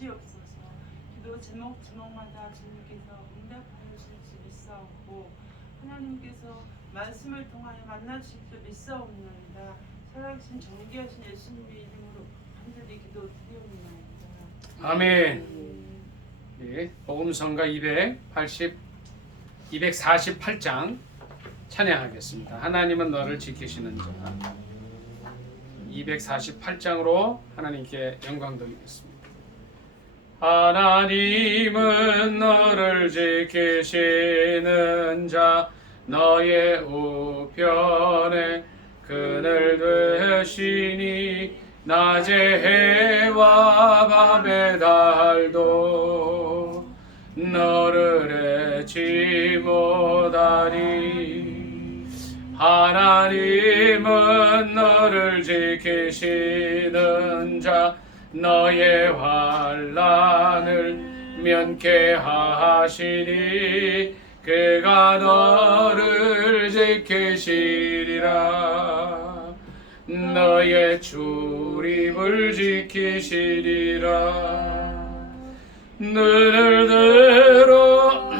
주시옵소서. 기도 제목마다 주님께서 응답하여 주실지 믿사옵고 하나님께서 말씀을 통하여 만나주실 줄 믿사옵나이다. 살아계신 존귀하신 예수님의 이름으로 간절히 기도드리옵나이다. 아멘. 예, 복음성가 248장 찬양하겠습니다. 하나님은 너를 지키시는 자. 248장으로 하나님께 영광 돌리겠습니다. 하나님은 너를 지키시는 자, 너의 우편에 그늘 되시니 낮에 해와 밤에 달도 너를 해치 못하리. 하나님은 너를 지키시는 자, 너의 환난을 면케하시니 그가 너를 지키시리라. 너의 출입을 지키시리라. 눈을 들어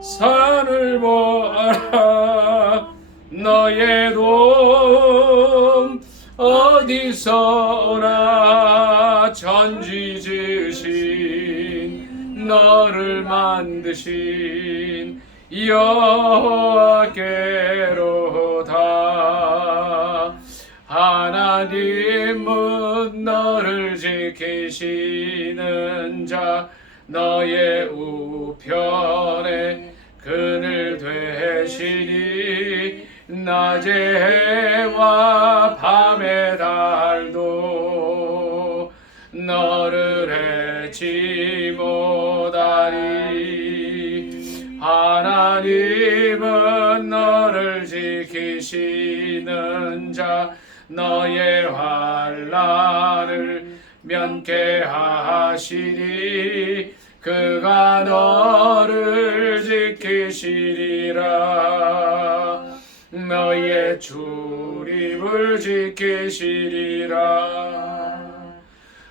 산을 보아라. 너의 도움 어디서 오나. 천지 지으신 너를 만드신 여호와께로다. 하나님은 너를 지키시는 자, 너의 우편에 그늘 되시니 낮에 해와 밤에 달도 너를 해치 못하리. 하나님은 너를 지키시는 자, 너의 환난을 면케하시니 그가 너를 지키시리라. 너의 출입을 지키시리라.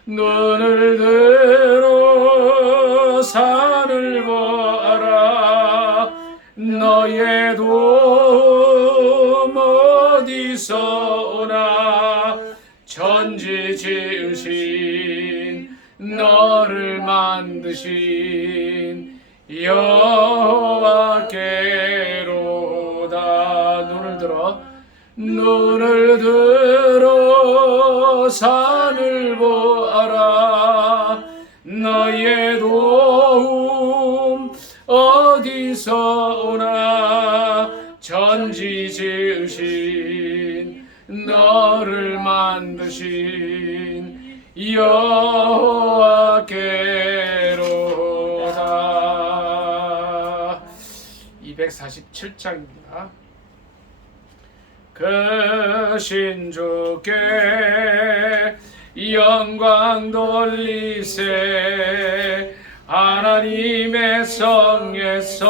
눈을 들어 산을 보아라. 너의 도움 어디서 오나. 천지 지으신 너를 만드신 여호와께로다. 눈을 들어 산을 보아라. 너의 도움 어디서 오나. 천지 지으신 너를 만드신 여호와께로다. 247장입니다. 그 신주께 영광 돌리세. 하나님의 성에서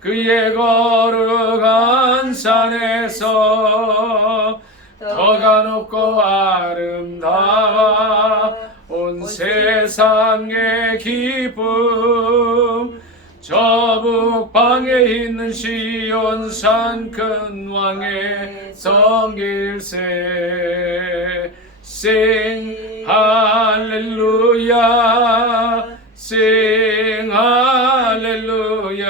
그의 거룩한 산에서 더가 높고 아름다워 온 세상의 기쁨. 저 북방에 있는 시온산 큰 왕의 성일세. Sing hallelujah, sing hallelujah,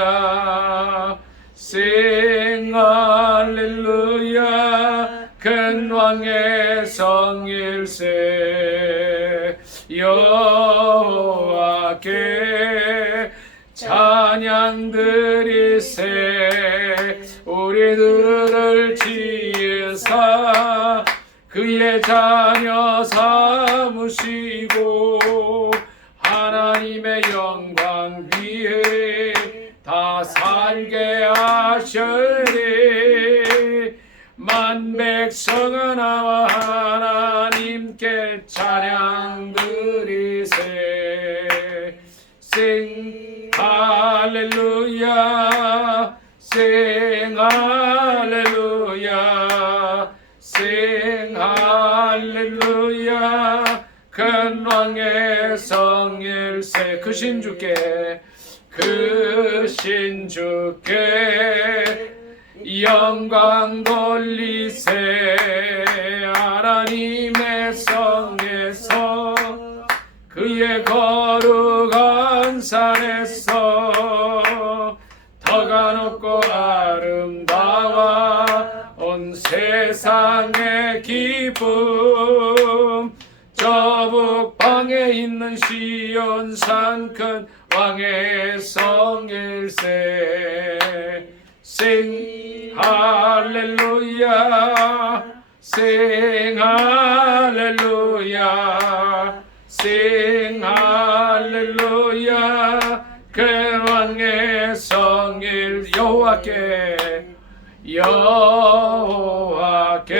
sing hallelujah. 큰 왕의 성일세. 여호와께 찬양 드리세. 우리들을 지으사 그의 자녀 삼으시고 하나님의 영광 위에 다 살게 하시리. 만 백성은 나와 하나님께 찬양 드리세. Sing hallelujah, sing hallelujah, sing hallelujah. 근왕의 성일세 그 신주께 그 신주께 영광 돌리세 하나님의 성에서 그의 거룩한 산에서 터가 높고 아름다워 온 세상의 기쁨 저 북방에 있는 시온산 큰 왕의 성일세 생 할렐루야 생 할렐루야 생 할렐루야 그 왕의 성일 여호와께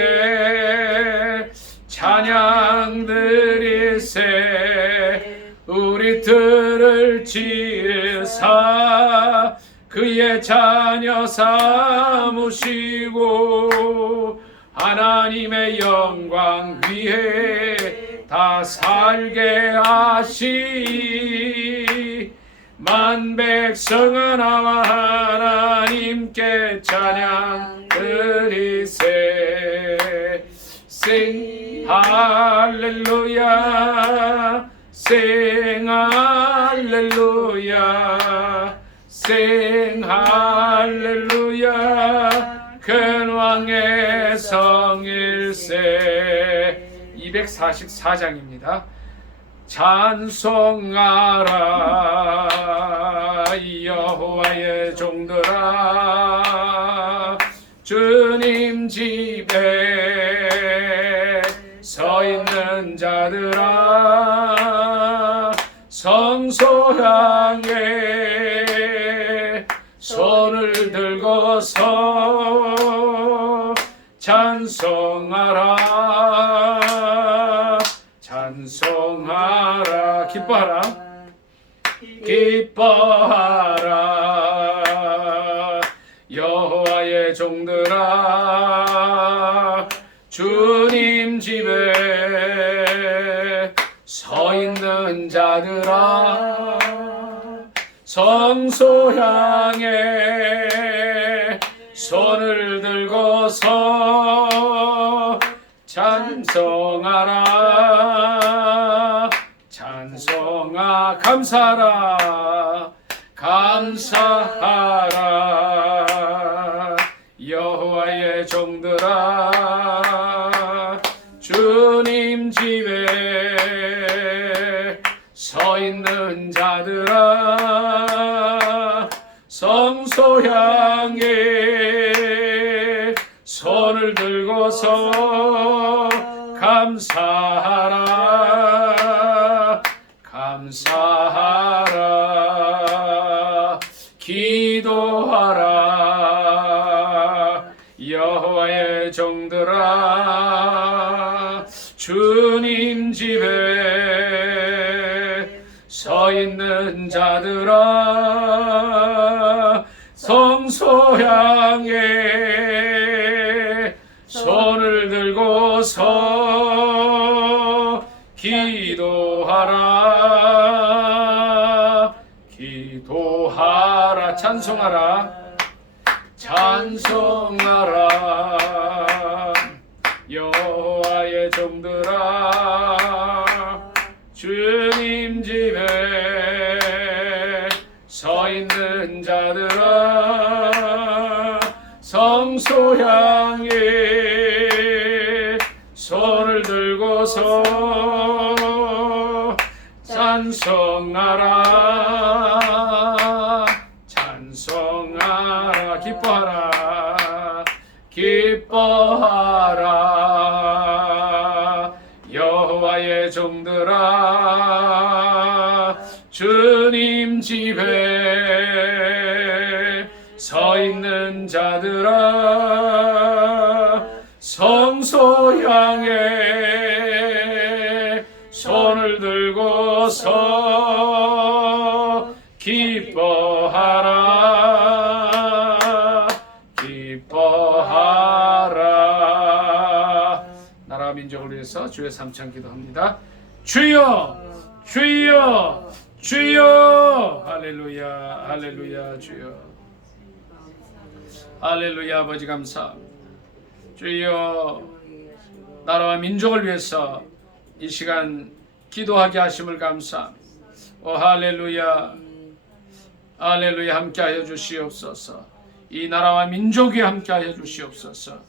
찬양 드리세 우리 들을 지으사 그의 자녀 삼으시고 하나님의 영광 위에 다 살게 하시니 만백성 하나와 하나님께 찬양 드리세 생 할렐루야 생 할렐루야 생 할렐루야 큰 왕의 성일세 244장입니다. 찬송하라 여호와의 종들아 주님 집에 서 있는 자들아 성소 향해 손을 들고서 찬송하라 찬송하라 기뻐하라 기뻐하라 여호와의 종들아 주님 집에 서 있는 자들아 성소 향해 손을 들고서 찬송하라 찬송하 감사하라 감사하라 여호와의 종들아 주님 집에 서 있는 자들아 성소 향해 손을 들고서 감사하라 감사하라 기도하라 여호와의 종들아 주님 집에 서 있는 자들아 성소 향해 손을 들고서 기도하라 기도하라 찬송하라 찬송하라 여호와의 종들아 주님 집에 서 있는 자들아 성소 향해 손을 들고서 찬송하라 찬송하라 기뻐하라 기뻐하라 여호와의 종들아 주님 집에 서 있는 자들아 성소 향해 손을 들고서 기뻐하라 기뻐하라 나라 민족을 위해서 주의 삼창 기도합니다. 주여 주여 주여 할렐루야 할렐루야 주여 할렐루야 아버지 감사합니다. 주여 나라와 민족을 위해서 이 시간 기도하게 하심을 감사합니다. 오 할렐루야 할렐루야 함께하여 주시옵소서. 이 나라와 민족 위에 함께하여 주시옵소서.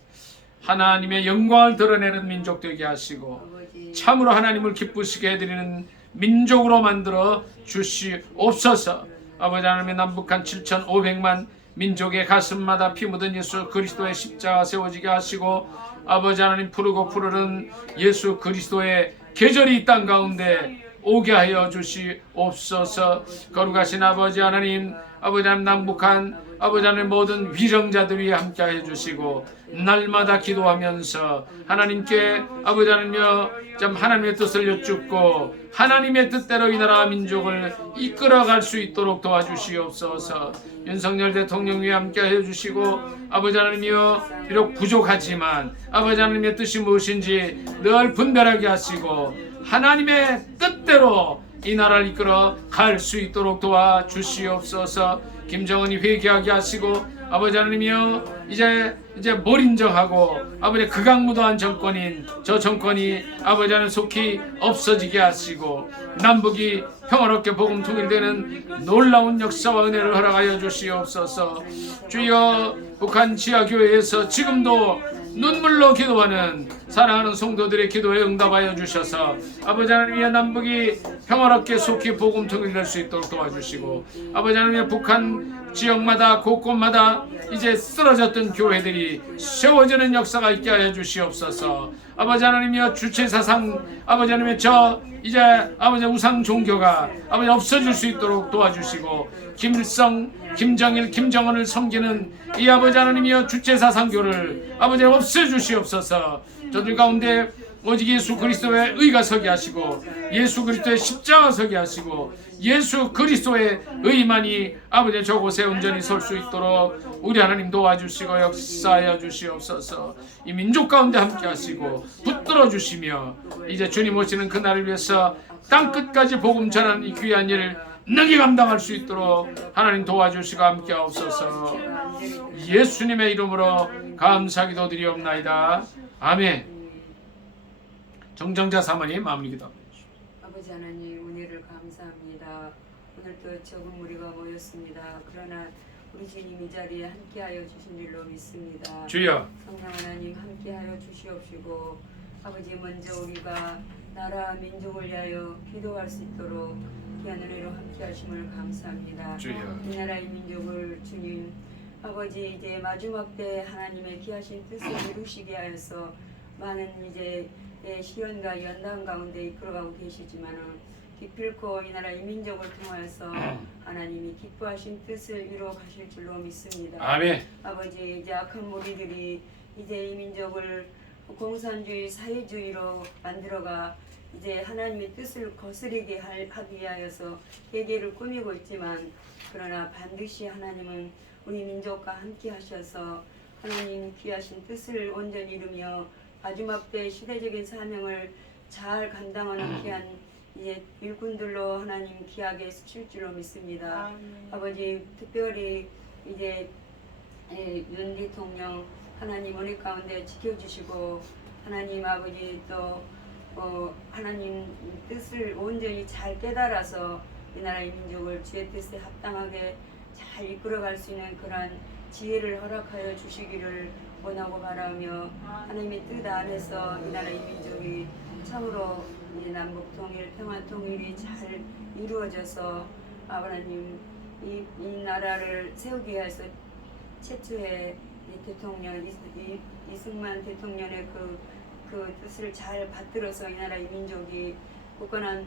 하나님의 영광을 드러내는 민족 되게 하시고 참으로 하나님을 기쁘시게 해드리는 민족으로 만들어 주시옵소서. 아버지 하나님의 남북한 7,500만 민족의 가슴마다 피 묻은 예수 그리스도의 십자가 세워지게 하시고 아버지 하나님 푸르고 푸르른 예수 그리스도의 계절이 이 땅 가운데 오게 하여 주시옵소서. 거룩하신 아버지 하나님 아버지 하나님 남북한 아버지 하나님 모든 위정자들이 함께해 주시고 날마다 기도하면서 하나님께 아버지 하나님여 참 하나님의 뜻을 여쭙고 하나님의 뜻대로 이 나라 민족을 이끌어갈 수 있도록 도와주시옵소서. 윤석열 대통령 위에 함께해 주시고 아버지 하나님이여 비록 부족하지만 아버지 하나님의 뜻이 무엇인지 늘 분별하게 하시고 하나님의 뜻대로 이 나라를 이끌어 갈 수 있도록 도와주시옵소서. 김정은이 회개하게 하시고 아버지 하나님이여 이제 뭘 인정하고 아버지 극악무도한 정권인 저 정권이 아버지 하나님 속히 없어지게 하시고 남북이 평화롭게 복음 통일되는 놀라운 역사와 은혜를 허락하여 주시옵소서. 주여 북한 지하교회에서 지금도 눈물로 기도하는 사랑하는 성도들의 기도에 응답하여 주셔서 아버지 하나님의 남북이 평화롭게 속히 복음 통일될 수 있도록 도와주시고 아버지 하나님의 북한 지역마다 곳곳마다 이제 쓰러졌던 교회들이 세워지는 역사가 있게 하여 주시옵소서. 아버지 하나님이여 주체사상 아버지 하나님의 이제 아버지 우상 종교가 아버지 없어질 수 있도록 도와주시고 김일성, 김정일, 김정은을 섬기는 이 아버지 하나님이여 주체사상교를 아버지 없애주시옵소서. 저들 가운데 오직 예수 그리스도의 의가 서게 하시고 예수 그리스도의 십자가 서게 하시고 예수 그리스도의 의만이 아버지 저곳에 온전히 설 수 있도록 우리 하나님 도와주시고 역사하여 주시옵소서. 이 민족 가운데 함께 하시고 붙들어 주시며 이제 주님 오시는 그날을 위해서 땅끝까지 복음 전하는 이 귀한 일을 능히 감당할 수 있도록 하나님 도와주시고 함께 하옵소서. 예수님의 이름으로 감사기도 드리옵나이다. 아멘. 정정자 사모님 마무리 기도합니다. 아버지 하나님 은혜를 감사합니다. 오늘 또 적은 무리가 모였습니다. 그러나 우리 주님 이 자리에 함께하여 주신 줄로 믿습니다. 주여 성령 하나님 함께하여 주시옵시고 아버지 먼저 우리가 나라 민족을 위하여 기도할 수 있도록 귀한 은혜로 함께하심을 감사합니다. 주여 이 나라의 민족을 주님 아버지 이제 마지막 때 하나님의 귀하신 뜻을 이루시게 하여서 많은 이제 시련과 연단 가운데 이끌어가고 계시지만은 기필코 이 나라 이 민족을 통하여서 하나님이 기뻐하신 뜻을 이루어 가실 줄로 믿습니다. 아멘. 아버지 이제 악한 무리들이 이제 이 민족을 공산주의 사회주의로 만들어가 이제 하나님의 뜻을 거스르게 하기 위하여서 계계를 꾸미고 있지만 그러나 반드시 하나님은 우리 민족과 함께 하셔서 하나님 귀하신 뜻을 온전히 이루며 마지막 때 시대적인 사명을 잘 감당하는 귀한 이제 일꾼들로 하나님 귀하게 쓰실 줄로 믿습니다. 아버지 특별히 이제 윤 대통령 하나님 은혜 가운데 지켜주시고 하나님 아버지 또 하나님 뜻을 온전히 잘 깨달아서 이 나라의 민족을 주의 뜻에 합당하게 잘 이끌어갈 수 있는 그러한 지혜를 허락하여 주시기를 원하고 바라며 하나님의 뜻 안에서 이 나라의 민족이 참으로 이제 남북 통일, 평화 통일이 잘 이루어져서 하나님 이 나라를 세우기 위해서 최초의 대통령 이승만 대통령의 그 뜻을 잘 받들어서 이 나라의 민족이 굳건한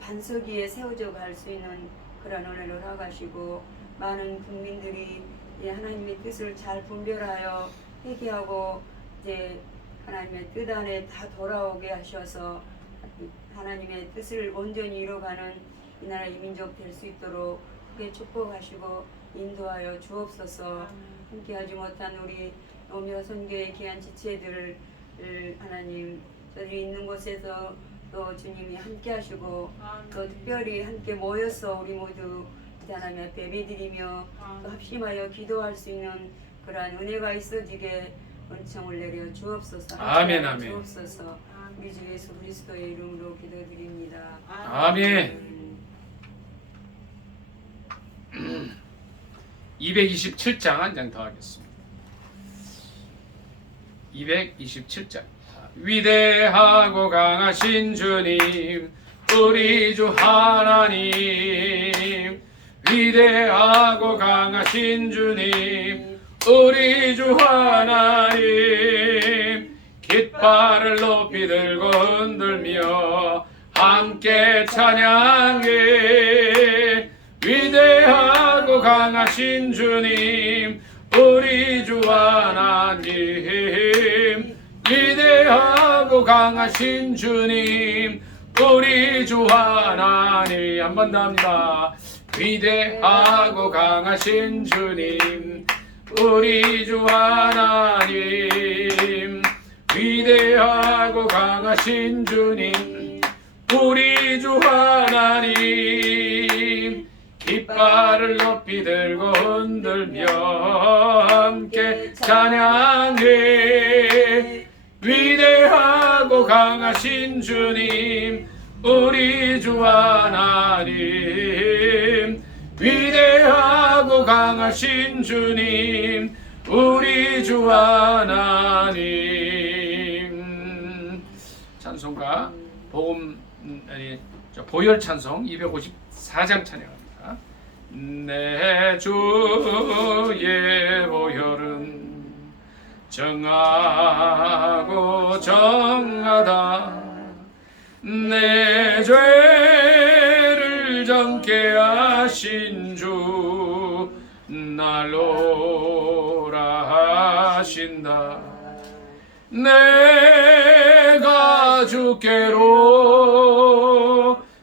반석 위에 세워져 갈 수 있는 그런 은혜를 허락하시고 많은 국민들이 하나님의 뜻을 잘 분별하여 회개하고 이제 하나님의 뜻 안에 다 돌아오게 하셔서 하나님의 뜻을 온전히 이루어가는 이 나라의 민족 될 수 있도록 크게 축복하시고 인도하여 주옵소서. 함께하지 못한 우리 오미라 선교의 귀한 지체들을 하나님 저들이 있는 곳에서 또 주님이 함께 하시고 아멘. 또 특별히 함께 모여서 우리 모두 이제 하나님 앞에 예배드리며 또 합심하여 기도할 수 있는 그러한 은혜가 있어지게 은총을 내려 주옵소서. 아멘, 함께하여 아멘. 주옵소서. 우리 주 예수 그리스도의 이름으로 기도드립니다. 아멘. 227장 한 장 더 하겠습니다. 227장. 위대하고 강하신 주님, 우리 주 하나님. 위대하고 강하신 주님, 우리 주 하나님. 깃발을 높이 들고 흔들며 함께 찬양해. 위대하고 강하신 주님, 우리 주 하나님. 위대하고 강하신 주님, 우리 주 하나님. 한 번 더 합니다. 위대하고 강하신 주님, 우리 주 하나님. 위대하고 강하신 주님, 우리 주 하나님. 깃발을 높이 들고 흔들며 함께 찬양해. 위대하고 강하신 주님, 우리 주 하나님. 위대하고 강하신 주님, 우리 주 하나님. 찬송가 복음 보혈 찬송 254장 찬양합니다. 내 주의 보혈은 정하고 정하다. 내 죄를 정케 하신 주 날로라 하신다. 내가 주께로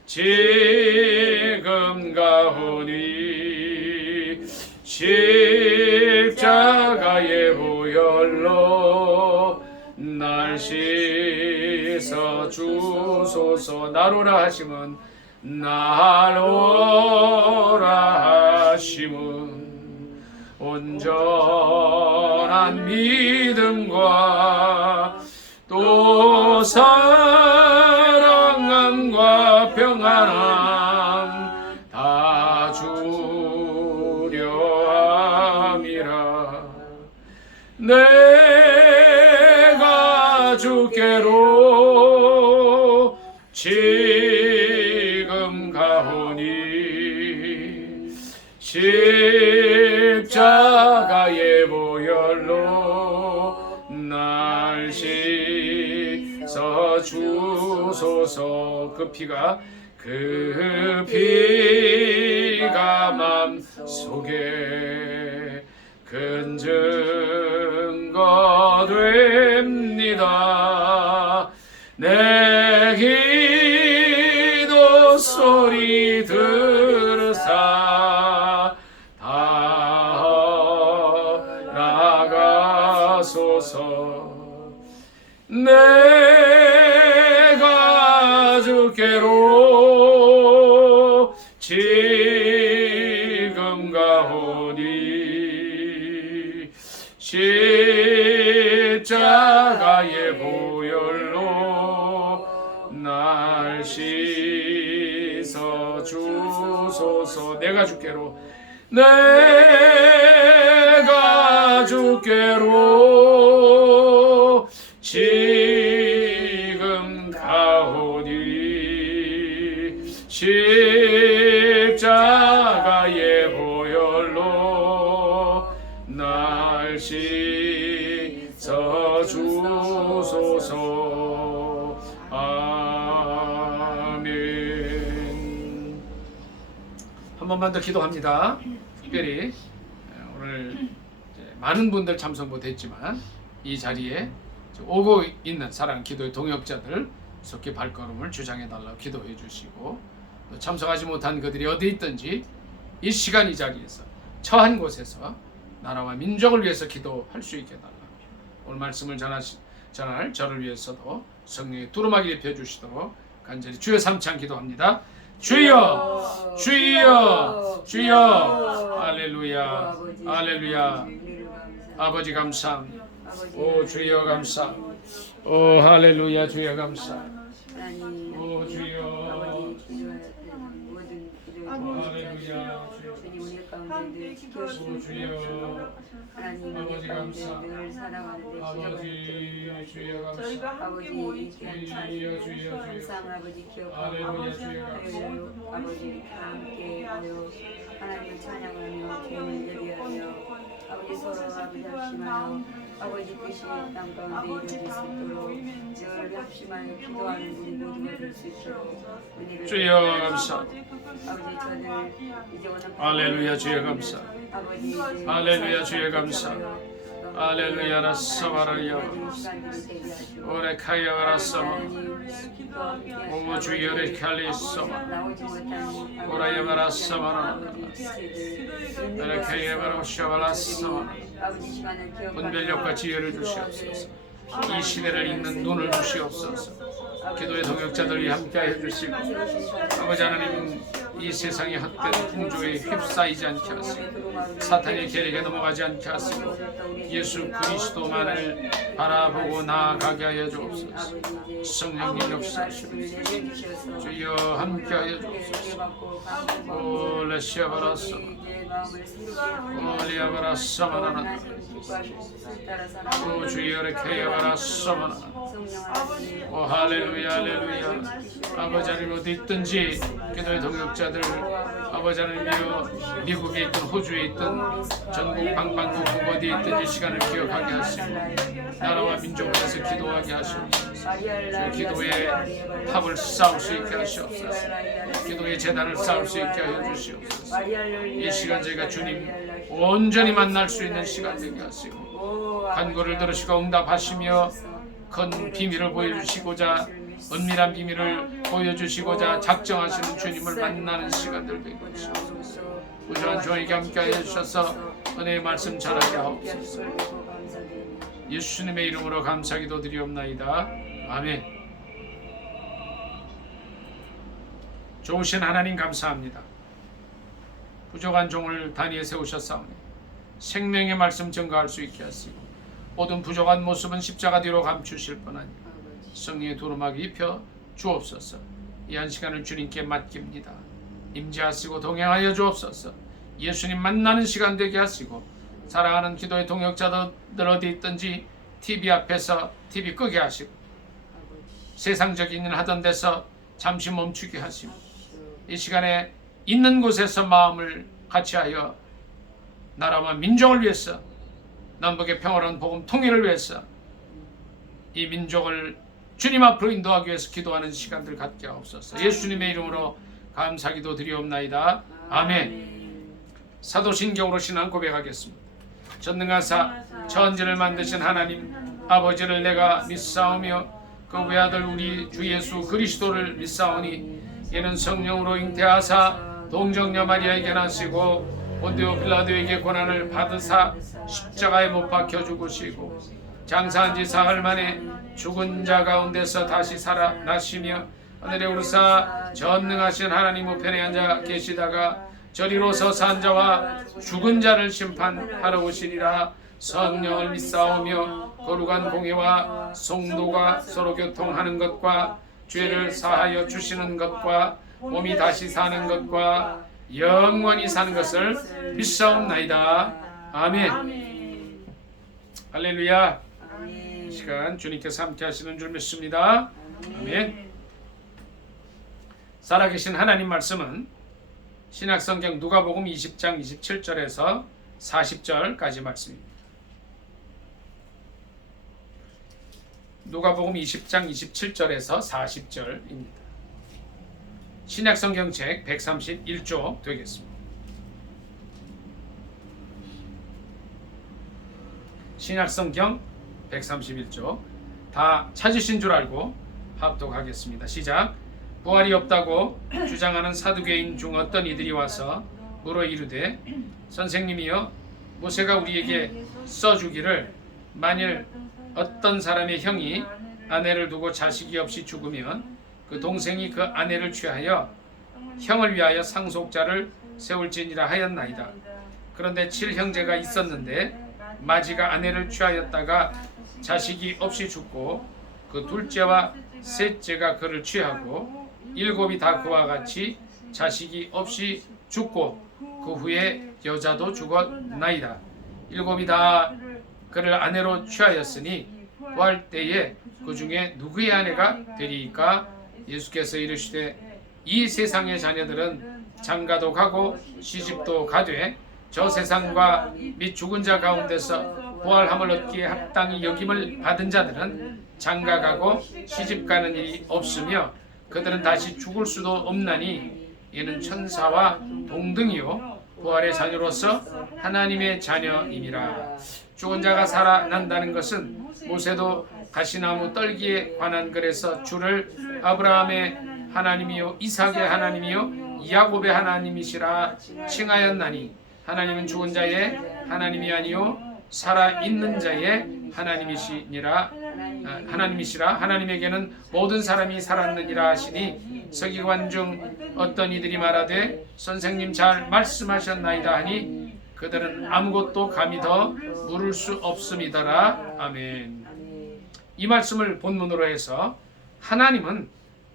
지금 가오니 십자가의 보혈로 날 씻어 주소서. 나로라 하심은 나로라 하심은 온전한 믿음과 또 사랑함과 평안함 다 주려 함이라. 내가 주께로 지금 가오니 십자가의 보혈로 날 씻어 주소서. 그 피가 맘속에 큰 증거 됩니다. 내 기도 소리 들으사 다 나가소서. 내가 주께로 지금 가오니 십자가의 보혈로 날 씻어 주소서. 내가 주께로 지금 가오니 십자가의 보혈로 날 씻어 주소서. 아멘. 한 번만 더 기도합니다. 특별히 오늘 많은 분들 참석 못했지만 이 자리에 오고 있는 사랑 기도의 동역자들 속히 발걸음을 주장해달라고 기도해 주시고, 또 참석하지 못한 그들이 어디 있든지 이 시간 이 자리에서 처한 곳에서 나라와 민족을 위해서 기도할 수 있게 해달라고, 오늘 말씀을 전할 저를 위해서도 성령의 두루마기 입혀 주시도록 간절히 주여 삼창 기도합니다. 주여 주여 주여 할렐루야 할렐루야. 아버지 감사. 오 주여 감사. 오 할렐루야 주여 감사. 오 주여 할렐루야. 주님 우리 가운데 늘 지켜주시고 주여 하나님 아버지 감사. 늘 살아가는데 아버지 주여 감사. 저희가 함께 아버지 모이지 주여 주여 항상 아버지 기억하고 할렐루야 주여 감사. 아버지 함께 모여 하나님을 찬양하며 주님을 예배하며 아버지 서로 아버지 합심하여 아버지 뜻이 땅 가운데 이루어질 수 있도록 늘 합심하여 기도하는 우리 모두가 될 수 있도록 은혜를 주여 감사. 아버지 저들 이제 오늘 할렐루야 주여 감사. 아버지 이제 할렐루야 주여 감사. 할렐루야 라사바라야. 오레카야 라사마. 오 주여 레칼리사마. 나오지 못한 오라야 라사마라. 오레카야 라사마라. 아버지 시간을 기억하며 분별력과 지혜를 주시옵소서. 이 시대를 읽는 눈을 주시옵소서. 기도의 동역자들이 함께하여 주시고 아버지 하나님 이 세상의 헛된 풍조에 휩싸이지 않게 하시고 사탄의 계략에 넘어가지 않게 하시고 예수 그리스도만을 바라보고 나아가게 하여 주옵소서. 성령님 역사하시옵소서. 주여 함께하여 주옵소서. 오 레시아바라사 오 리아바라사마나나 오 주여 레케야바라사마나 오 할렐루야 할렐루야. 아버지 하나님 어디 있든지 기도의 동역자들 아버지 하나님이여 미국에 있든 호주에 있든 전국 방방곡곡 어디에 있든지 시간을 기억하게 하시고 나라와 민족을 위해서 기도하게 하시옵소서. 주 기도의 탑을 쌓을 수 있게 하시옵소서. 기도의 재단을 쌓을 수 있게 하여 주시옵소서. 이 시간 저희가 주님 온전히 만날 수 있는 시간 되게 하시고 간구를 들으시고 응답하시며 큰 비밀을 보여주시고자 은밀한 비밀을 보여주시고자 작정하시는 주님을 만나는 시간들 되게 하시옵소서. 부조한 종에게 함께하여 주셔서 은혜의 말씀 전하게 하옵소서. 예수님의 이름으로 감사기도 드리옵나이다. 아멘. 좋으신 하나님 감사합니다. 부족한 종을 단위에 세우셨사오니 생명의 말씀 증거할 수 있게 하시고 모든 부족한 모습은 십자가 뒤로 감추실 뿐 아니라 성령의 두루마기 입혀 주옵소서. 이 한 시간을 주님께 맡깁니다. 임재하시고 동행하여 주옵소서. 예수님 만나는 시간 되게 하시고 사랑하는 기도의 동역자들 어디 있든지 TV 앞에서 TV 끄게 하시고 세상적인 일 하던 데서 잠시 멈추게 하시고 이 시간에 있는 곳에서 마음을 같이하여 나라와 민족을 위해서 남북의 평화로운 복음 통일을 위해서 이 민족을 주님 앞으로 인도하기 위해서 기도하는 시간들 갖게 하옵소서. 예수님의 이름으로 감사기도 드리옵나이다. 아멘. 사도신경으로 신앙 고백하겠습니다. 전능하사 천지를 만드신 하나님 아버지를 내가 믿사오며 그 외아들 우리 주 예수 그리스도를 믿사오니 이는 성령으로 잉태하사 동정녀 마리아에게 나시고 본디오 빌라도에게 고난을 받으사 십자가에 못 박혀 죽으시고 장사한 지 사흘 만에 죽은 자 가운데서 다시 살아나시며 하늘에 오르사 전능하신 하나님 우편에 앉아 계시다가 저리로 서서 자와 죽은 자를 심판하러 오시리라. 성령을 믿사오며 거룩한 공예와 성도가 서로 교통하는 것과 죄를 사하여 주시는 것과 몸이 다시 사는 것과 영원히 사는 것을 믿사옵나이다. 아멘. 할렐루야. 이 시간 주님께서 함께 하시는 줄 믿습니다. 아멘. 살아계신 하나님 말씀은 신약성경 누가복음 20장 27절에서 40절까지 말씀입니다. 누가복음 20장 27절에서 40절입니다. 신약성경 책 131조 되겠습니다. 신약성경 131조 다 찾으신 줄 알고 합독하겠습니다. 시작. 부활이 없다고 주장하는 사두개인 중 어떤 이들이 와서 물어 이르되 선생님이여 모세가 우리에게 써주기를 만일 어떤 사람의 형이 아내를 두고 자식이 없이 죽으면 그 동생이 그 아내를 취하여 형을 위하여 상속자를 세울지니라 하였나이다. 그런데 7형제가 있었는데 마지가 아내를 취하였다가 자식이 없이 죽고 그 둘째와 셋째가 그를 취하고 7이 다 그와 같이 자식이 없이 죽고 그 후에 여자도 죽었나이다. 7이 다 그를 아내로 취하였으니 구할 때에 그 중에 누구의 아내가 되리이까? 예수께서 이르시되 이 세상의 자녀들은 장가도 가고 시집도 가되 저 세상과 및 죽은 자 가운데서 부활함을 얻기에 합당히 여김을 받은 자들은 장가가고 시집가는 일이 없으며 그들은 다시 죽을 수도 없나니 이는 천사와 동등이요 부활의 자녀로서 하나님의 자녀임이라. 죽은 자가 살아난다는 것은 모세도 가시나무 떨기에 관한 글에서 주를 아브라함의 하나님이요 이삭의 하나님이요 야곱의 하나님이시라 칭하였나니 하나님은 죽은 자의 하나님이 아니요 살아있는 자의 하나님이시니라. 하나님에게는 모든 사람이 살았느니라 하시니 서기관 중 어떤 이들이 말하되 선생님 잘 말씀하셨나이다 하니 그들은 아무것도 감히 더 물을 수 없음이더라. 아멘. 이 말씀을 본문으로 해서 하나님은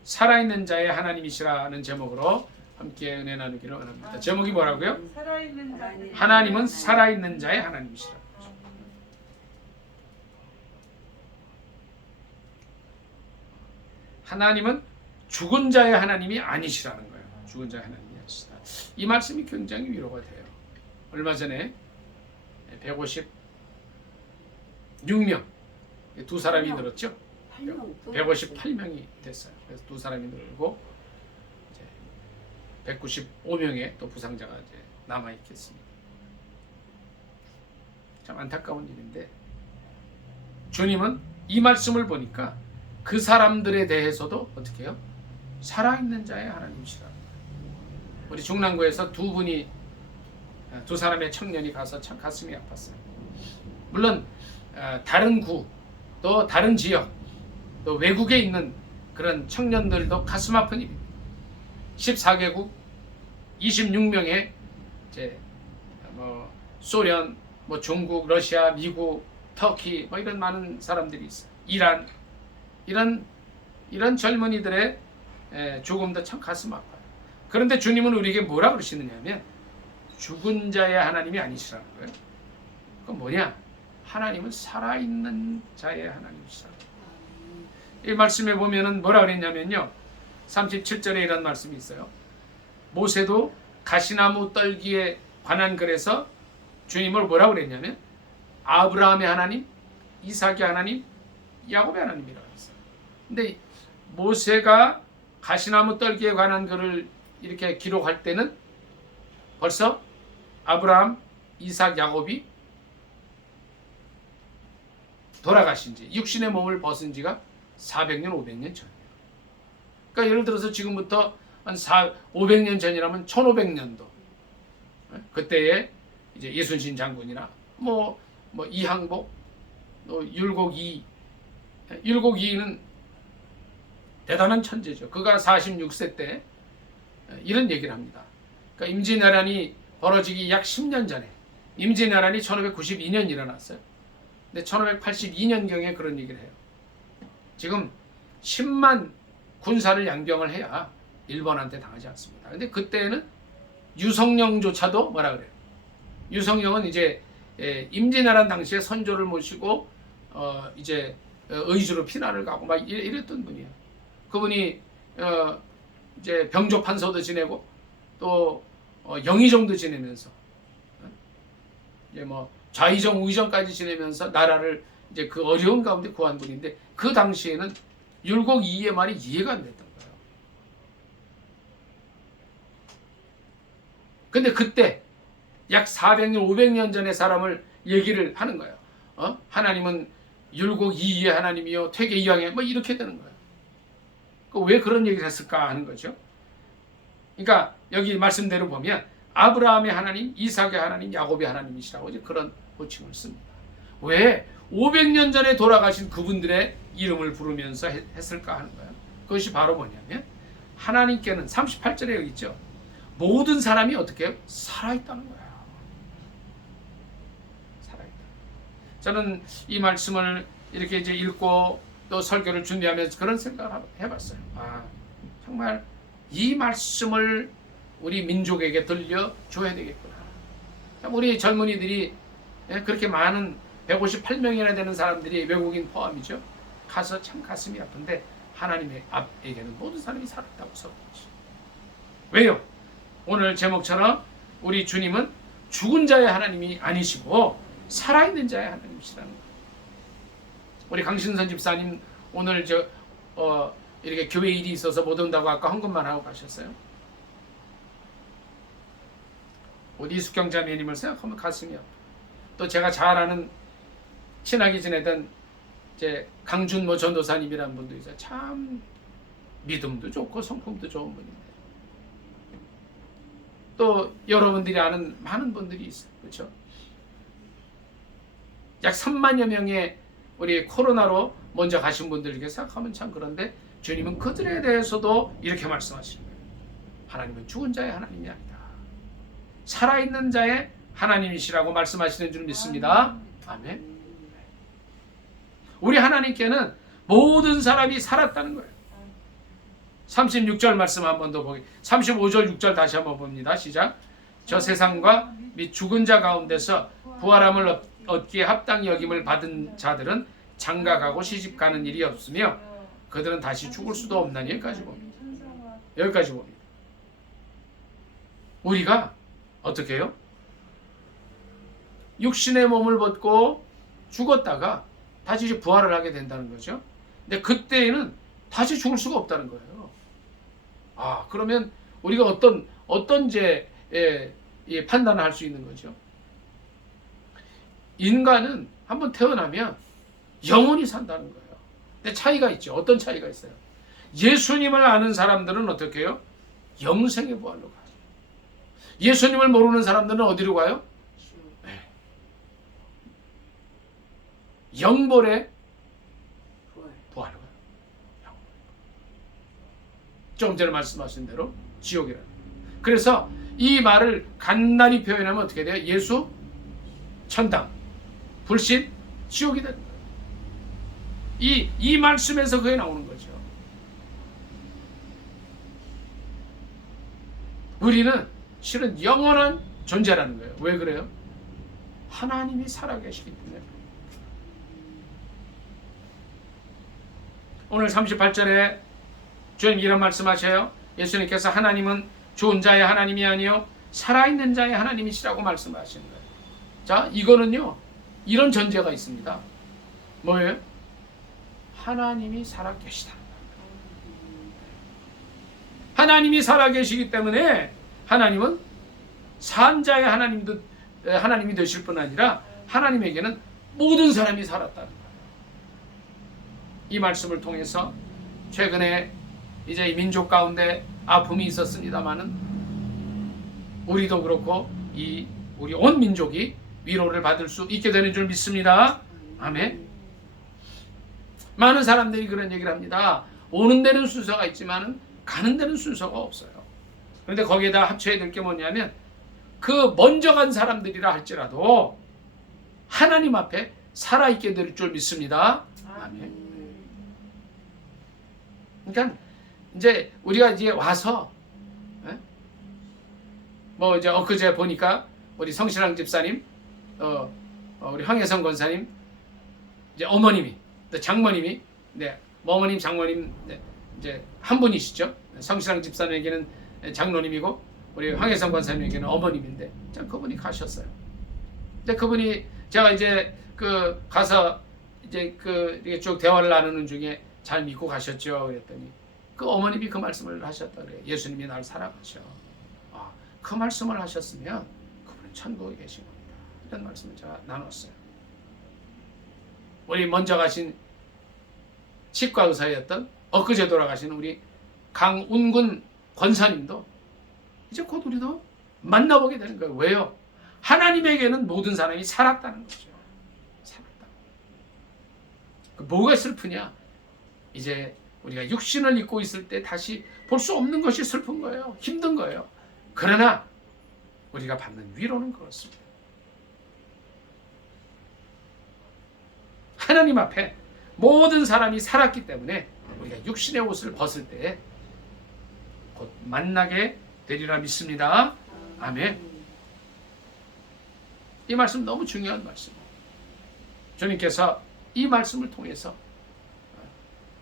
살아있는 자의 하나님이시라는 제목으로 함께 은혜 나누기를 원합니다. 제목이 뭐라고요? 하나님은 살아있는 자의 하나님이시라. 하나님은 죽은 자의 하나님이 아니시라는 거예요. 죽은 자의 하나님이 아니시다. 이 말씀이 굉장히 위로가 돼요. 얼마 전에 156명 두 사람이 늘었죠. 158명이 됐어요. 그래서 두 사람이 늘고 195명의 또 부상자가 이제 남아 있겠습니다. 참 안타까운 일인데 주님은 이 말씀을 보니까 그 사람들에 대해서도 어떻게 해요? 살아있는 자의 하나님이시라. 우리 중랑구에서 두 사람의 청년이 가서 참 가슴이 아팠어요. 물론 다른 구, 또 다른 지역, 또 외국에 있는 그런 청년들도 가슴 아픈 일입니다. 14개국 26명의 이제 소련, 중국, 러시아, 미국, 터키 이런 많은 사람들이 있어요. 이란 이런 젊은이들의 죽음도 참 가슴 아파요. 그런데 주님은 우리에게 뭐라 그러시느냐면 죽은 자의 하나님이 아니시라는 거예요. 그건 뭐냐? 하나님은 살아있는 자의 하나님이시라. 이 말씀에 보면은 뭐라 그랬냐면요. 37절에 이런 말씀이 있어요. 모세도 가시나무 떨기에 관한 글에서 주님을 뭐라 그랬냐면 아브라함의 하나님, 이삭의 하나님, 야곱의 하나님이라고 했어요. 근데 모세가 가시나무 떨기에 관한 글을 이렇게 기록할 때는 벌써 아브라함, 이삭, 야곱이 돌아가신 지 육신의 몸을 벗은 지가 400년, 500년 전이에요. 그러니까 예를 들어서 지금부터 한 500년 전이라면 1500년도 그때에 이제 이순신 장군이나 이항복, 율곡이는 대단한 천재죠. 그가 46세 때 이런 얘기를 합니다. 그러니까 임진왜란이 벌어지기 약 10년 전에 임진왜란이 1592년 일어났어요. 근데 1582년경에 그런 얘기를 해요. 지금 10만 군사를 양병을 해야 일본한테 당하지 않습니다. 근데 그때는 유성령조차도 뭐라 그래요? 유성령은 이제 임진왜란 당시에 선조를 모시고 이제 의주로 피난을 가고 막 이랬던 분이에요. 그분이 이제 병조판서도 지내고 또 영의정도 지내면서 이제 좌의정, 우의정까지 지내면서 나라를 이제 그 어려운 가운데 구한 분인데 그 당시에는 율곡 이의 말이 이해가 안 됐던 거예요. 근데 그때 약 400년, 500년 전의 사람을 얘기를 하는 거예요. 하나님은 율곡 이의 하나님이요, 퇴계 이왕의 이렇게 되는 거예요. 왜 그런 얘기를 했을까 하는 거죠. 그러니까 여기 말씀대로 보면 아브라함의 하나님, 이삭의 하나님, 야곱의 하나님이시라고 이제 그런 호칭을 씁니다. 왜 500년 전에 돌아가신 그분들의 이름을 부르면서 했을까 하는 거예요. 그것이 바로 뭐냐면 하나님께는 38절에 여기 있죠. 모든 사람이 어떻게 해요? 살아있다는 거예요. 살아있다. 저는 이 말씀을 이렇게 이제 읽고 또 설교를 준비하면서 그런 생각을 해봤어요. 정말 이 말씀을 우리 민족에게 들려줘야 되겠구나. 우리 젊은이들이 그렇게 많은 158명이나 되는 사람들이 외국인 포함이죠. 가서 참 가슴이 아픈데 하나님의 앞에게는 모든 사람이 살았다고 써있지. 왜요? 오늘 제목처럼 우리 주님은 죽은 자의 하나님이 아니시고 살아있는 자의 하나님이시라는 거예요. 우리 강신선 집사님 오늘 이렇게 교회 일이 있어서 못 온다고 아까 헌금만 하고 가셨어요. 우리 이숙경 자매님을 생각하면 가슴이 아파요. 또 제가 잘 아는 친하게 지내던 이제 강준모 전도사님이라는 분도 있어요. 참 믿음도 좋고 성품도 좋은 분인데 또 여러분들이 아는 많은 분들이 있어요. 그렇죠? 약 3만여 명의 우리 코로나로 먼저 가신 분들 이렇게 생각하면 참 그런데 주님은 그들에 대해서도 이렇게 말씀하시는 거예요. 하나님은 죽은 자의 하나님이 아니다. 살아있는 자의 하나님이시라고 말씀하시는 줄 믿습니다. 아멘. 우리 하나님께는 모든 사람이 살았다는 거예요. 36절 말씀 한 번 더 보기. 35절 6절 다시 한번 봅니다. 시작. 저 세상과 및 죽은 자 가운데서 부활함을 얻기에 합당히 여김을 받은 자들은 장가가고 시집가는 일이 없으며 그들은 다시 죽을 수도 없나니 여기까지 봅니다. 여기까지 봅니다. 우리가 어떻게 해요? 육신의 몸을 벗고 죽었다가 다시 이제 부활을 하게 된다는 거죠. 근데 그때에는 다시 죽을 수가 없다는 거예요. 그러면 우리가 어떤 이제 판단을 할 수 있는 거죠. 인간은 한번 태어나면 영원히 산다는 거예요. 근데 차이가 있죠. 어떤 차이가 있어요? 예수님을 아는 사람들은 어떻게 해요? 영생의 부활로 가죠. 예수님을 모르는 사람들은 어디로 가요? 영벌의 부활로 가요. 조금 전에 말씀하신 대로 지옥이라는. 그래서 이 말을 간단히 표현하면 어떻게 돼요? 예수 천당, 불신 지옥이 된다. 이 말씀에서 그게 나오는 거죠. 우리는 실은 영원한 존재라는 거예요. 왜 그래요? 하나님이 살아계시기 때문에. 오늘 38절에 주님 이런 말씀하셔요. 예수님께서 하나님은 죽은 자의 하나님이 아니요 살아있는 자의 하나님이시라고 말씀하시는 거예요. 자, 이거는요 이런 전제가 있습니다. 뭐예요? 하나님이 살아계시다. 하나님이 살아계시기 때문에 하나님은 산자의 하나님이 되실 뿐 아니라 하나님에게는 모든 사람이 살았다는 거예요. 이 말씀을 통해서 최근에 이제 이 민족 가운데 아픔이 있었습니다마는 우리도 그렇고 우리 온 민족이 위로를 받을 수 있게 되는 줄 믿습니다. 아멘. 많은 사람들이 그런 얘기를 합니다. 오는 데는 순서가 있지만 가는 데는 순서가 없어요. 그런데 거기에다 합쳐야 될 게 뭐냐면 그 먼저 간 사람들이라 할지라도 하나님 앞에 살아있게 될 줄 믿습니다. 아멘. 그러니까 이제 우리가 이제 와서 뭐 이제 엊그제 보니까 우리 성신랑 집사님, 우리 황혜성 권사님, 이제 어머님이, 또 장모님이, 어머님, 장모님, 이제 한 분이시죠. 성신랑 집사님에게는 장로님이고 우리 황혜성 권사님에게는 어머님인데, 참 그분이 가셨어요. 근데 그분이 제가 이제 가서 이제 이렇게 쭉 대화를 나누는 중에 잘 믿고 가셨죠. 그랬더니 그 어머님이 그 말씀을 하셨다 그래요. 예수님이 날 사랑하셔. 그 말씀을 하셨으면 그분은 천국에 계신 겁니다. 이런 말씀을 제가 나눴어요. 우리 먼저 가신 치과 의사였던 엊그제 돌아가신 우리 강운군 권사님도 이제 곧 우리도 만나보게 되는 거예요. 왜요? 하나님에게는 모든 사람이 살았다는 거죠. 살았다. 뭐가 슬프냐? 이제 우리가 육신을 입고 있을 때 다시 볼 수 없는 것이 슬픈 거예요. 힘든 거예요. 그러나 우리가 받는 위로는 그렇습니다. 하나님 앞에 모든 사람이 살았기 때문에 우리가 육신의 옷을 벗을 때 곧 만나게 되리라 믿습니다. 아멘. 이 말씀 너무 중요한 말씀이에요. 주님께서 이 말씀을 통해서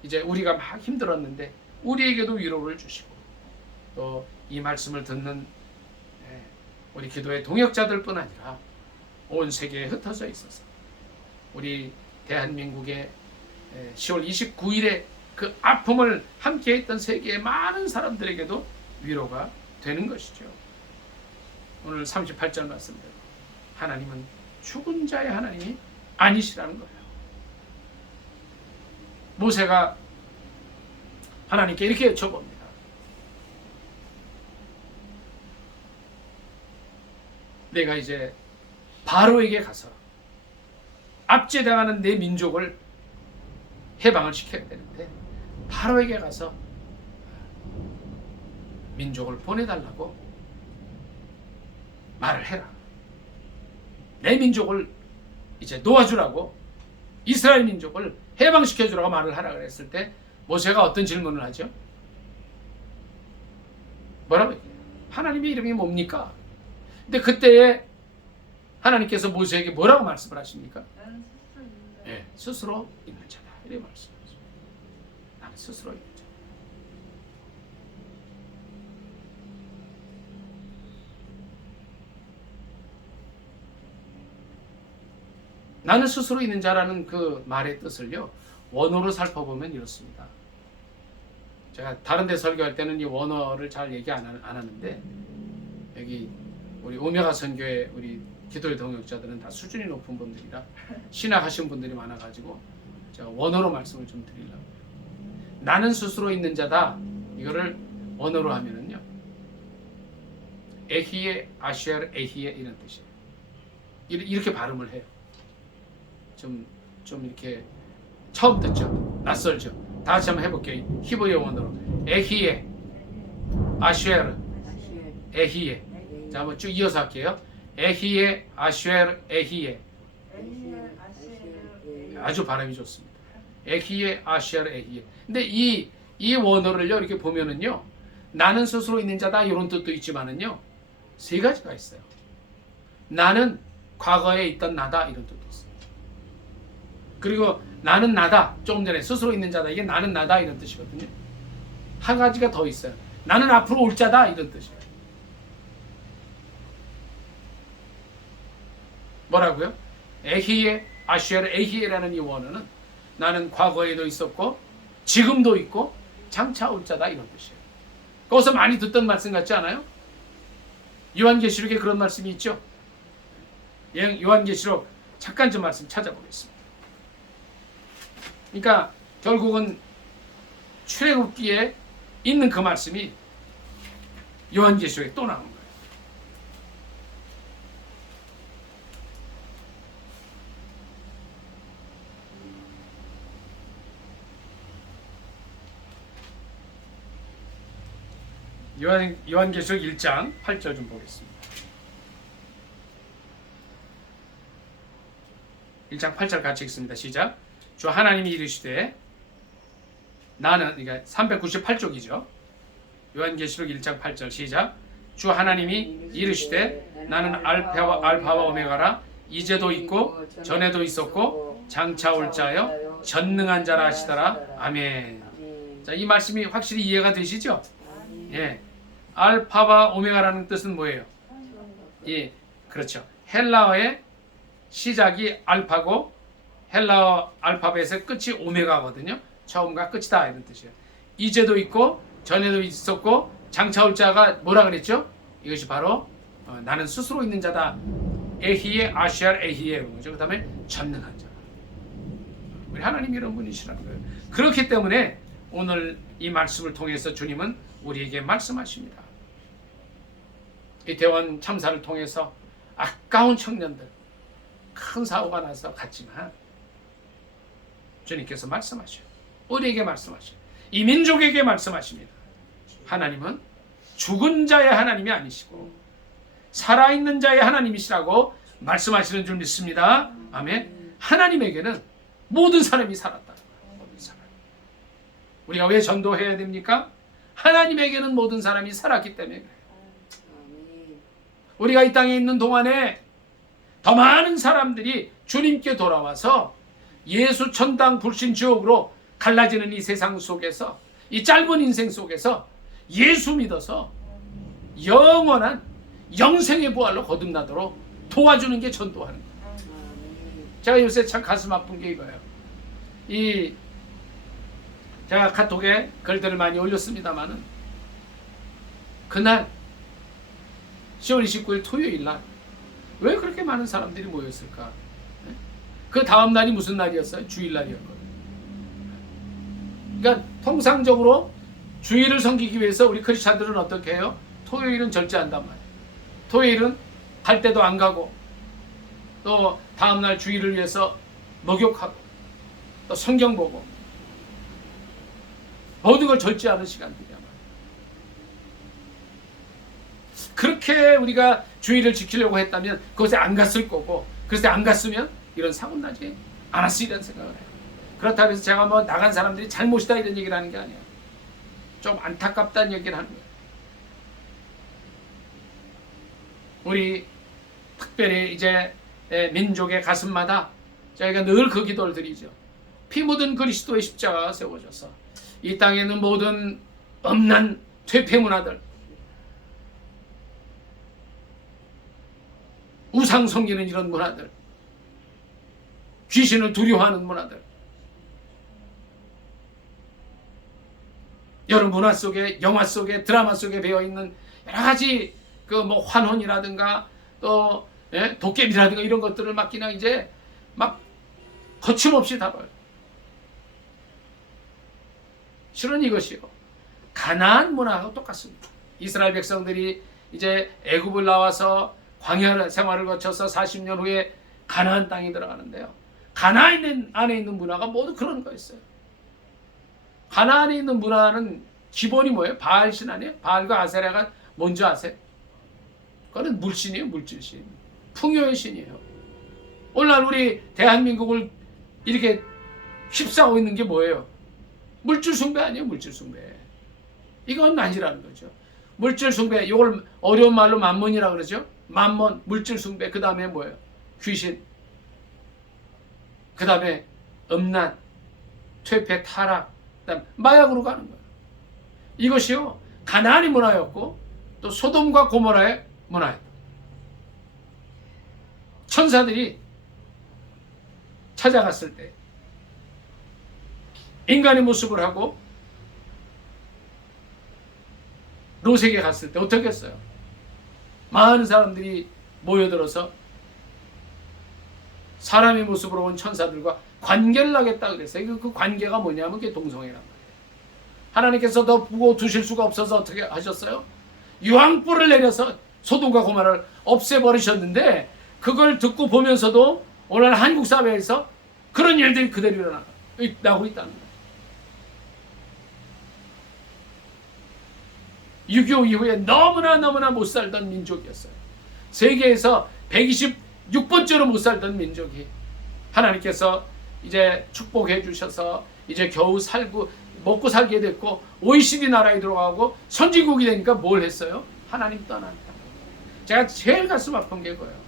이제 우리가 막 힘들었는데 우리에게도 위로를 주시고 또 이 말씀을 듣는 우리 기도의 동역자들뿐 아니라 온 세계에 흩어져 있어서 우리 대한민국의 10월 29일에 그 아픔을 함께 했던 세계의 많은 사람들에게도 위로가 되는 것이죠. 오늘 38절 말씀대로 하나님은 죽은 자의 하나님이 아니시라는 거예요. 모세가 하나님께 이렇게 여쭤봅니다. 내가 이제 바로에게 가서 압제당하는 내 민족을 해방을 시켜야 되는데 바로에게 가서 민족을 보내달라고 말을 해라. 내 민족을 이제 놓아주라고, 이스라엘 민족을 해방시켜주라고 말을 하라 그랬을 때 모세가 어떤 질문을 하죠? 뭐라고 얘기해요? 하나님의 이름이 뭡니까? 근데 그때에 하나님께서 모세에게 뭐라고 말씀을 하십니까? 나는 스스로 있는 자다. 네, 스스로 있는 자다. 이렇게 말씀하죠. 나는 스스로 있는 자다. 나는 스스로 있는 자라는 그 말의 뜻을요, 원어로 살펴보면 이렇습니다. 제가 다른 데 설교할 때는 이 원어를 잘 얘기 안 하는데 여기 우리 오메가 선교회 우리 기도의 동역자들은 다 수준이 높은 분들이라 신학하신 분들이 많아가지고 제가 원어로 말씀을 좀 드리려고. 나는 스스로 있는 자다. 이거를 원어로 하면은요, 에히에 아시엘 에히에 이런 뜻이에요. 이렇게 발음을 해요. 좀 이렇게 처음 듣죠? 낯설죠? 다 같이 한번 해볼게요. 히브리 원어로 에히에 아시엘 에히에. 자, 한번 쭉 이어서 할게요. 에히에 아시엘 에히에. 엘리엘 아시엘 아주 발음이 좋습니다. 에히에 아시엘 에히에. 근데 이 원어를요 이렇게 보면은요, 나는 스스로 있는 자다 이런 뜻도 있지만은요, 세 가지가 있어요. 나는 과거에 있던 나다 이런 뜻도 있어요. 그리고 나는 나다, 조금 전에 스스로 있는 자다, 이게 나는 나다 이런 뜻이거든요. 한 가지가 더 있어요. 나는 앞으로 올 자다 이런 뜻이에요. 뭐라고요? 에히에 아시엘 에히에라는 이 원어는 나는 과거에도 있었고 지금도 있고 장차 올 자다 이런 뜻이에요. 거기서 많이 듣던 말씀 같지 않아요? 요한계시록에 그런 말씀이 있죠. 요한계시록 잠깐 좀 말씀 찾아보겠습니다. 그러니까 결국은 출애굽기에 있는 그 말씀이 요한계시록에 또 나오는 거예요. 요한계시록 1장 8절 좀 보겠습니다. 1장 8절 같이 읽습니다. 시작. 주 하나님이 이르시되 나는, 그러니까 398쪽이죠. 요한계시록 1장 8절 시작. 주 하나님이 이르시되 나는 알파와 오메가라, 이제도 있고 전에도 있었고 장차 올 자여 전능한 자라 하시더라. 아멘. 자, 이 말씀이 확실히 이해가 되시죠? 예. 알파와 오메가라는 뜻은 뭐예요? 예, 그렇죠. 헬라어의 시작이 알파고 헬라어 알파벳의 끝이 오메가거든요. 처음과 끝이다 이런 뜻이에요. 이제도 있고 전에도 있었고 장차 올 자가 뭐라 그랬죠? 이것이 바로 나는 스스로 있는 자다. 에히에 아시알 에히에 이런 거죠. 그 다음에 전능한 자. 우리 하나님 이런 분이시라는 거예요. 그렇기 때문에 오늘 이 말씀을 통해서 주님은 우리에게 말씀하십니다. 이태원 참사를 통해서 아까운 청년들, 큰 사고가 나서 갔지만 주님께서 말씀하셔요. 우리에게 말씀하셔요. 이 민족에게 말씀하십니다. 하나님은 죽은 자의 하나님이 아니시고 살아있는 자의 하나님이시라고 말씀하시는 줄 믿습니다. 아멘. 하나님에게는 모든 사람이 살았다. 모든 사람. 우리가 왜 전도해야 됩니까? 하나님에게는 모든 사람이 살았기 때문에 그래요. 우리가 이 땅에 있는 동안에 더 많은 사람들이 주님께 돌아와서 예수 천당 불신 지옥으로 갈라지는 이 세상 속에서, 이 짧은 인생 속에서 예수 믿어서 영원한 영생의 부활로 거듭나도록 도와주는 게 전도하는 거예요. 제가 요새 참 가슴 아픈 게 이거예요. 제가 카톡에 글들을 많이 올렸습니다만은 그날 10월 29일 토요일 날 왜 그렇게 많은 사람들이 모였을까? 그 다음 날이 무슨 날이었어요? 주일날이었거든요. 그러니까 통상적으로 주일을 섬기기 위해서 우리 크리스찬들은 어떻게 해요? 토요일은 절제한단 말이에요. 토요일은 갈 때도 안 가고 또 다음날 주일을 위해서 목욕하고 또 성경 보고 모든 걸 절제하는 시간들이야. 그렇게 우리가 주의를 지키려고 했다면 그것에 안 갔을 거고, 그래서 안 갔으면 이런 사고 나지 않았으리라는 생각을 해요. 그렇다고 해서 제가 뭐 나간 사람들이 잘못이다 이런 얘기를 하는 게 아니에요. 좀 안타깝다는 얘기를 하는 거예요. 우리 특별히 이제 민족의 가슴마다 저희가 늘 그 기도를 드리죠. 피 묻은 그리스도의 십자가가 세워져서 이 땅에 있는 모든 음란 퇴폐 문화들, 우상 섬기는 이런 문화들, 귀신을 두려워하는 문화들, 여러 문화 속에, 영화 속에, 드라마 속에 배어 있는 여러 가지 그 뭐 환혼이라든가 또 도깨비라든가 이런 것들을 막 그냥 이제 막 거침없이 다뤄요. 실은 이것이요, 가나안 문화하고 똑같습니다. 이스라엘 백성들이 이제 애굽을 나와서 광야 생활을 거쳐서 40년 후에 가나안 땅에 들어가는데요. 가나안 안에 있는 문화가 모두 그런 거였어요. 가나안에 있는 문화는 기본이 뭐예요? 바알 신 아니에요? 바알과 아세라가 뭔지 아세요? 그거는 물신이에요. 물질신. 풍요의 신이에요. 오늘날 우리 대한민국을 이렇게 휩싸고 있는 게 뭐예요? 물질 숭배 아니에요? 물질 숭배. 이건 아니라는 거죠. 물질 숭배, 이걸 어려운 말로 만몬이라고 그러죠. 만몬, 물질 숭배. 그 다음에 뭐예요? 귀신. 그 다음에 음란, 퇴폐, 타락, 그다음에 마약으로 가는 거예요. 이것이요, 가나안의 문화였고 또 소돔과 고모라의 문화예요. 천사들이 찾아갔을 때 인간의 모습을 하고 롯에게 갔을 때 어떻게 했어요? 많은 사람들이 모여들어서 사람의 모습으로 온 천사들과 관계를 하겠다 그랬어요. 그 관계가 뭐냐면 그게 동성애란 말이에요. 하나님께서 더 보고 두실 수가 없어서 어떻게 하셨어요? 유황불을 내려서 소돔과 고모라를 없애버리셨는데, 그걸 듣고 보면서도 오늘 한국 사회에서 그런 일들이 그대로 일어나고 있다는 거예요. 6.25 이후에 너무나 못 살던 민족이었어요. 세계에서 126번째로 못 살던 민족이 하나님께서 이제 축복해 주셔서 이제 겨우 먹고 살게 됐고 OECD 나라에 들어가고 선진국이 되니까 뭘 했어요? 하나님 떠난다. 제가 제일 가슴 아픈 게 그거예요.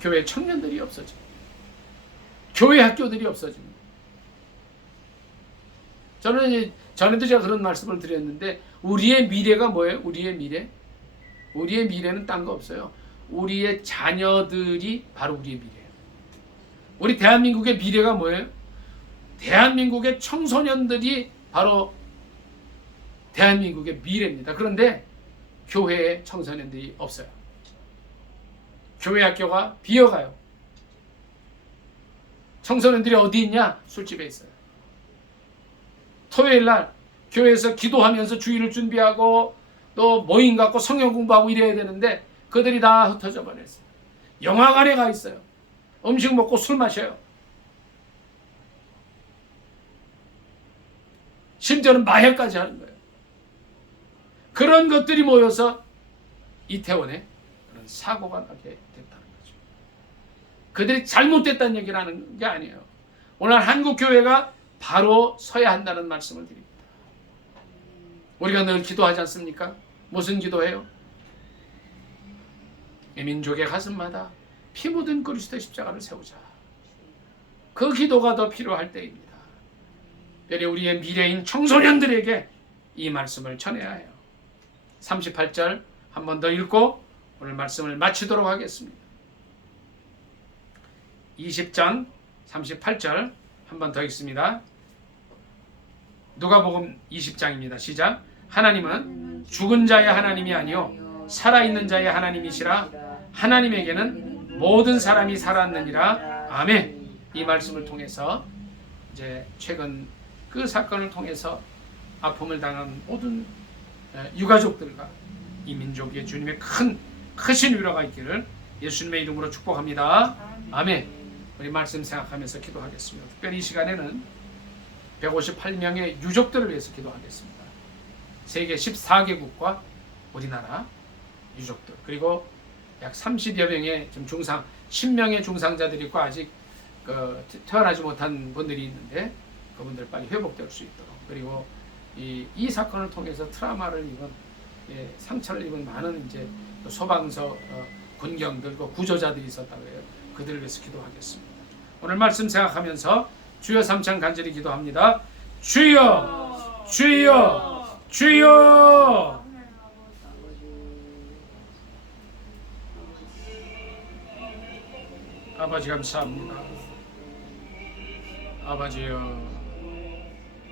교회 청년들이 없어집니다. 교회 학교들이 없어집니다. 저는 전에도 제가 그런 말씀을 드렸는데, 우리의 미래가 뭐예요? 우리의 미래? 우리의 미래는 딴 거 없어요. 우리의 자녀들이 바로 우리의 미래예요. 우리 대한민국의 미래가 뭐예요? 대한민국의 청소년들이 바로 대한민국의 미래입니다. 그런데 교회에 청소년들이 없어요. 교회 학교가 비어가요. 청소년들이 어디 있냐? 술집에 있어요. 토요일 날 교회에서 기도하면서 주일을 준비하고 또 모임 갖고 성경 공부하고 이래야 되는데 그들이 다 흩어져 버렸어요. 영화관에 가 있어요. 음식 먹고 술 마셔요. 심지어는 마약까지 하는 거예요. 그런 것들이 모여서 이태원에 그런 사고가 나게 됐다는 거죠. 그들이 잘못됐다는 얘기를 하는 게 아니에요. 오늘 한국 교회가 바로 서야 한다는 말씀을 드립니다. 우리가 늘 기도하지 않습니까? 무슨 기도해요? 이 민족의 가슴마다 피 묻은 그리스도의 십자가를 세우자. 그 기도가 더 필요할 때입니다. 특별히 우리의 미래인 청소년들에게 이 말씀을 전해야 해요. 38절 한 번 더 읽고 오늘 말씀을 마치도록 하겠습니다. 20장 38절 한 번 더 읽습니다. 누가복음 20장입니다. 시작. 하나님은 죽은 자의 하나님이 아니요 살아있는 자의 하나님이시라. 하나님에게는 모든 사람이 살았느니라. 아멘. 이 말씀을 통해서 이제 최근 그 사건을 통해서 아픔을 당한 모든 유가족들과 이 민족의 주님의 크신 위로가 있기를 예수님의 이름으로 축복합니다. 아멘. 우리 말씀 생각하면서 기도하겠습니다. 특별히 이 시간에는 158명의 유족들을 위해서 기도하겠습니다. 세계 14개국과 우리나라 유족들, 그리고 약 30여 명의 좀 10명의 중상자들이 있고 아직 태어나지 못한 분들이 있는데 그분들 빨리 회복될 수 있도록, 그리고 이 사건을 통해서 트라우마를 입은 상처를 입은 많은 이제 소방서 군경들, 구조자들이 있었다고 해요. 그들을 위해서 기도하겠습니다. 오늘 말씀 생각하면서 주여 삼창 간절히 기도합니다. 주여, 주여, 주여. 아버지 감사합니다. 아버지여.